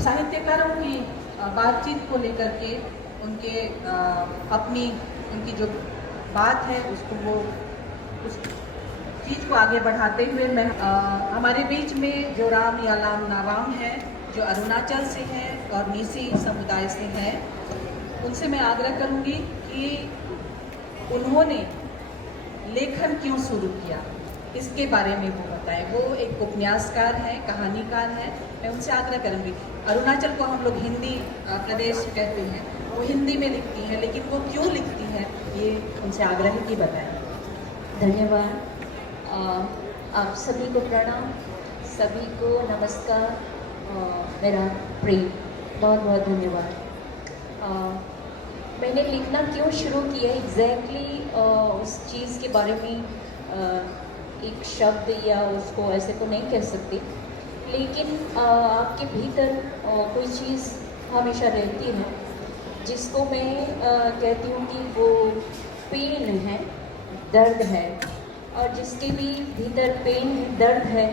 साहित्यकारों की बातचीत को लेकर के उनके अपनी उनकी जो बात है उसको वो उस चीज़ को आगे बढ़ाते हुए मैं हमारे बीच में जो राम या लाम नावाम है, जो अरुणाचल से हैं और नीसी समुदाय से हैं, उनसे मैं आग्रह करूंगी कि उन्होंने लेखन क्यों शुरू किया, इसके बारे में वो बताएं। वो एक उपन्यासकार हैं, कहानीकार हैं। मैं उनसे आग्रह करूंगी। अरुणाचल को हम लोग हिंदी प्रदेश कहते हैं, वो हिंदी में लिखती हैं, लेकिन वो क्यों लिखती है ये उनसे आग्रह की बताएं। धन्यवाद। आप सभी को प्रणाम, सभी को नमस्कार, मेरा प्रेम, बहुत बहुत धन्यवाद। मैंने लिखना क्यों शुरू किया एग्जैक्टली उस चीज़ के बारे में एक शब्द या उसको ऐसे तो नहीं कह सकती, लेकिन आपके भीतर कोई चीज़ हमेशा रहती है जिसको मैं कहती हूँ कि वो पेन है, दर्द है, और जिसके भी भीतर पेन दर्द है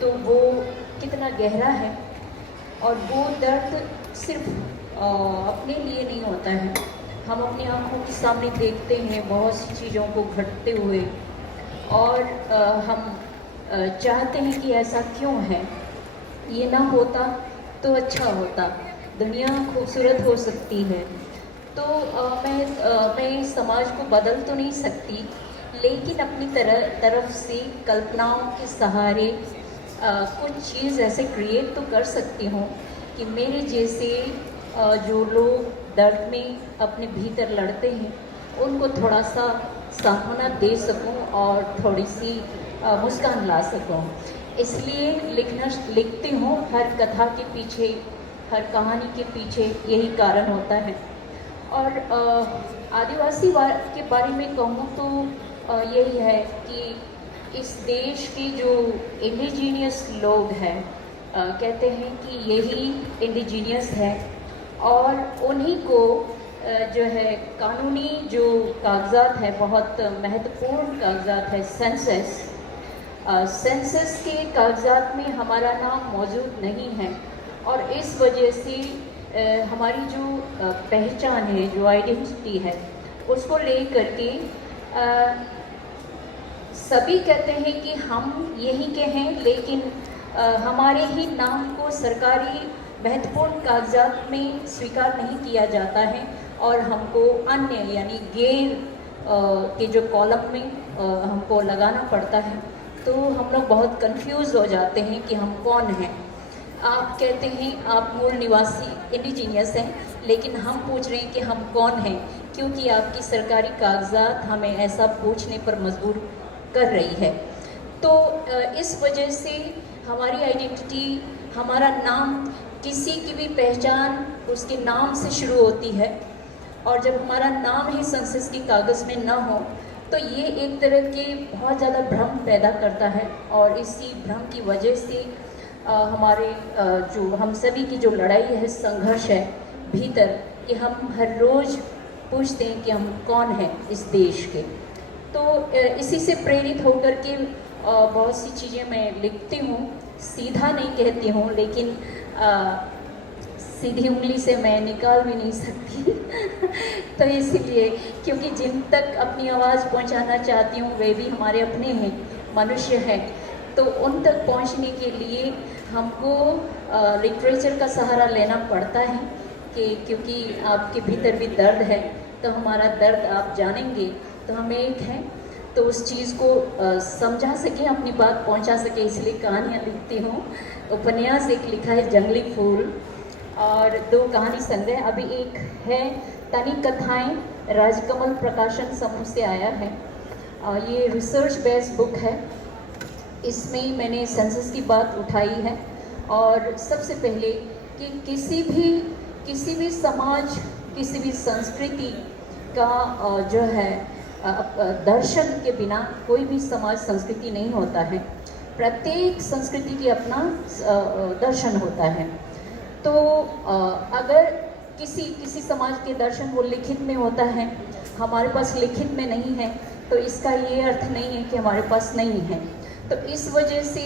तो वो कितना गहरा है। और वो दर्द सिर्फ अपने लिए नहीं होता है। हम अपनी आंखों के सामने देखते हैं बहुत सी चीज़ों को घटते हुए, और हम चाहते हैं कि ऐसा क्यों है, ये ना होता तो अच्छा होता, दुनिया खूबसूरत हो सकती है। तो मैं समाज को बदल तो नहीं सकती, लेकिन अपनी तरफ से कल्पनाओं के सहारे कुछ चीज़ ऐसे क्रिएट तो कर सकती हूँ कि मेरे जैसे जो लोग दर्द में अपने भीतर लड़ते हैं उनको थोड़ा सा सांत्वना दे सकूं और थोड़ी सी मुस्कान ला सकूं। इसलिए लिखती हूँ। हर कथा के पीछे, हर कहानी के पीछे यही कारण होता है। और आदिवासी के बारे में कहूँ तो यही है कि इस देश के जो इंडिजीनियस लोग हैं, कहते हैं कि यही इंडिजीनियस है, और उन्हीं को जो है कानूनी जो कागजात है, बहुत महत्वपूर्ण कागजात है, सेंसस के कागजात में हमारा नाम मौजूद नहीं है। और इस वजह से हमारी जो पहचान है, जो आइडेंटिटी है, उसको लेकर के सभी कहते हैं कि हम यहीं के हैं, लेकिन हमारे ही नाम को सरकारी महत्वपूर्ण कागजात में स्वीकार नहीं किया जाता है, और हमको अन्य यानी गैर के जो कॉलम में हमको लगाना पड़ता है। तो हम लोग बहुत कंफ्यूज हो जाते हैं कि हम कौन हैं। आप कहते हैं आप मूल निवासी इंडिजीनियस हैं, लेकिन हम पूछ रहे हैं कि हम कौन हैं, क्योंकि आपकी सरकारी कागजात हमें ऐसा पूछने पर मजबूर कर रही है। तो इस वजह से हमारी आइडेंटिटी, हमारा नाम, किसी की भी पहचान उसके नाम से शुरू होती है, और जब हमारा नाम ही सेंसस की कागज़ में ना हो तो ये एक तरह के बहुत ज़्यादा भ्रम पैदा करता है। और इसी भ्रम की वजह से हमारे जो हम सभी की जो लड़ाई है, संघर्ष है भीतर, कि हम हर रोज़ पूछते हैं कि हम कौन हैं इस देश के। तो इसी से प्रेरित होकर के बहुत सी चीज़ें मैं लिखती हूँ। सीधा नहीं कहती हूँ, लेकिन सीधी उंगली से मैं निकाल भी नहीं सकती तो इसीलिए, क्योंकि जिन तक अपनी आवाज़ पहुंचाना चाहती हूँ वे भी हमारे अपने हैं, मनुष्य हैं, तो उन तक पहुंचने के लिए हमको लिटरेचर का सहारा लेना पड़ता है, कि क्योंकि आपके भीतर भी दर्द है, तो हमारा दर्द आप जानेंगे तो हम एक हैं, तो उस चीज़ को समझा सकें, अपनी बात पहुंचा सके, इसलिए कहानियाँ लिखती हूँ। उपन्यास एक लिखा है जंगली फूल, और 2 कहानी संग्रह, अभी एक है तनी कथाएं, राजकमल प्रकाशन समूह से आया है। ये रिसर्च बेस्ड बुक है। इसमें मैंने सेंसस की बात उठाई है, और सबसे पहले कि किसी भी समाज, किसी भी संस्कृति का जो है दर्शन के बिना कोई भी समाज संस्कृति नहीं होता है। प्रत्येक संस्कृति की अपना दर्शन होता है। तो अगर किसी समाज के दर्शन वो लिखित में होता है, हमारे पास लिखित में नहीं है, तो इसका ये अर्थ नहीं है कि हमारे पास नहीं है। तो इस वजह से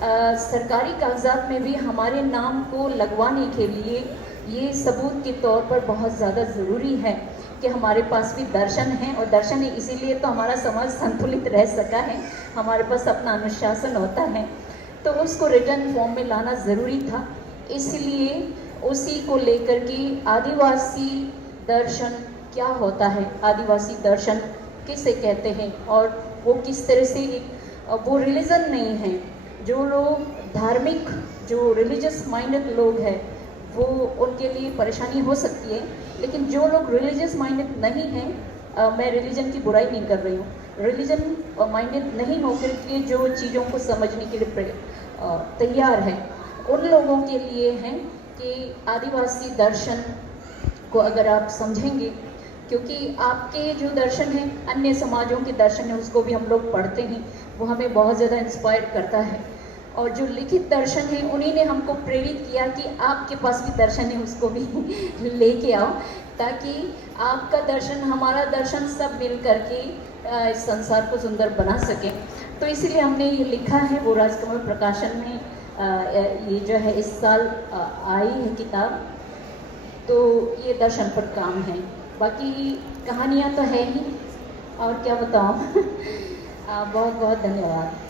सरकारी कागजात में भी हमारे नाम को लगवाने के लिए ये सबूत के तौर पर बहुत ज़्यादा ज़रूरी है कि हमारे पास भी दर्शन है, और दर्शन है इसीलिए तो हमारा समाज संतुलित रह सका है, हमारे पास अपना अनुशासन होता है, तो उसको रिटर्न फॉर्म में लाना ज़रूरी था। इसलिए उसी को लेकर के आदिवासी दर्शन क्या होता है, आदिवासी दर्शन किसे कहते हैं, और वो किस तरह से वो रिलीजन नहीं है। जो लोग धार्मिक, जो रिलीजियस माइंडेड लोग हैं, वो उनके लिए परेशानी हो सकती है, लेकिन जो लोग रिलीजियस माइंडेड नहीं हैं, मैं रिलीजन की बुराई नहीं कर रही हूँ, रिलीजन माइंडेड नहीं होकर के जो चीज़ों को समझने के लिए तैयार है, उन लोगों के लिए है कि आदिवासी दर्शन को अगर आप समझेंगे, क्योंकि आपके जो दर्शन हैं, अन्य समाजों के दर्शन हैं, उसको भी हम लोग पढ़ते हैं, वो हमें बहुत ज़्यादा इंस्पायर करता है। और जो लिखित दर्शन है, उन्हीं ने हमको प्रेरित किया कि आपके पास भी दर्शन है, उसको भी लेके आओ, ताकि आपका दर्शन, हमारा दर्शन सब मिल करके इस संसार को सुंदर बना सके। तो इसीलिए हमने ये लिखा है, वो राजकमल प्रकाशन में ये जो है इस साल आई है किताब, तो ये दर्शन पर काम है। बाकी कहानियाँ तो है ही, और क्या बताऊँ। बहुत बहुत धन्यवाद।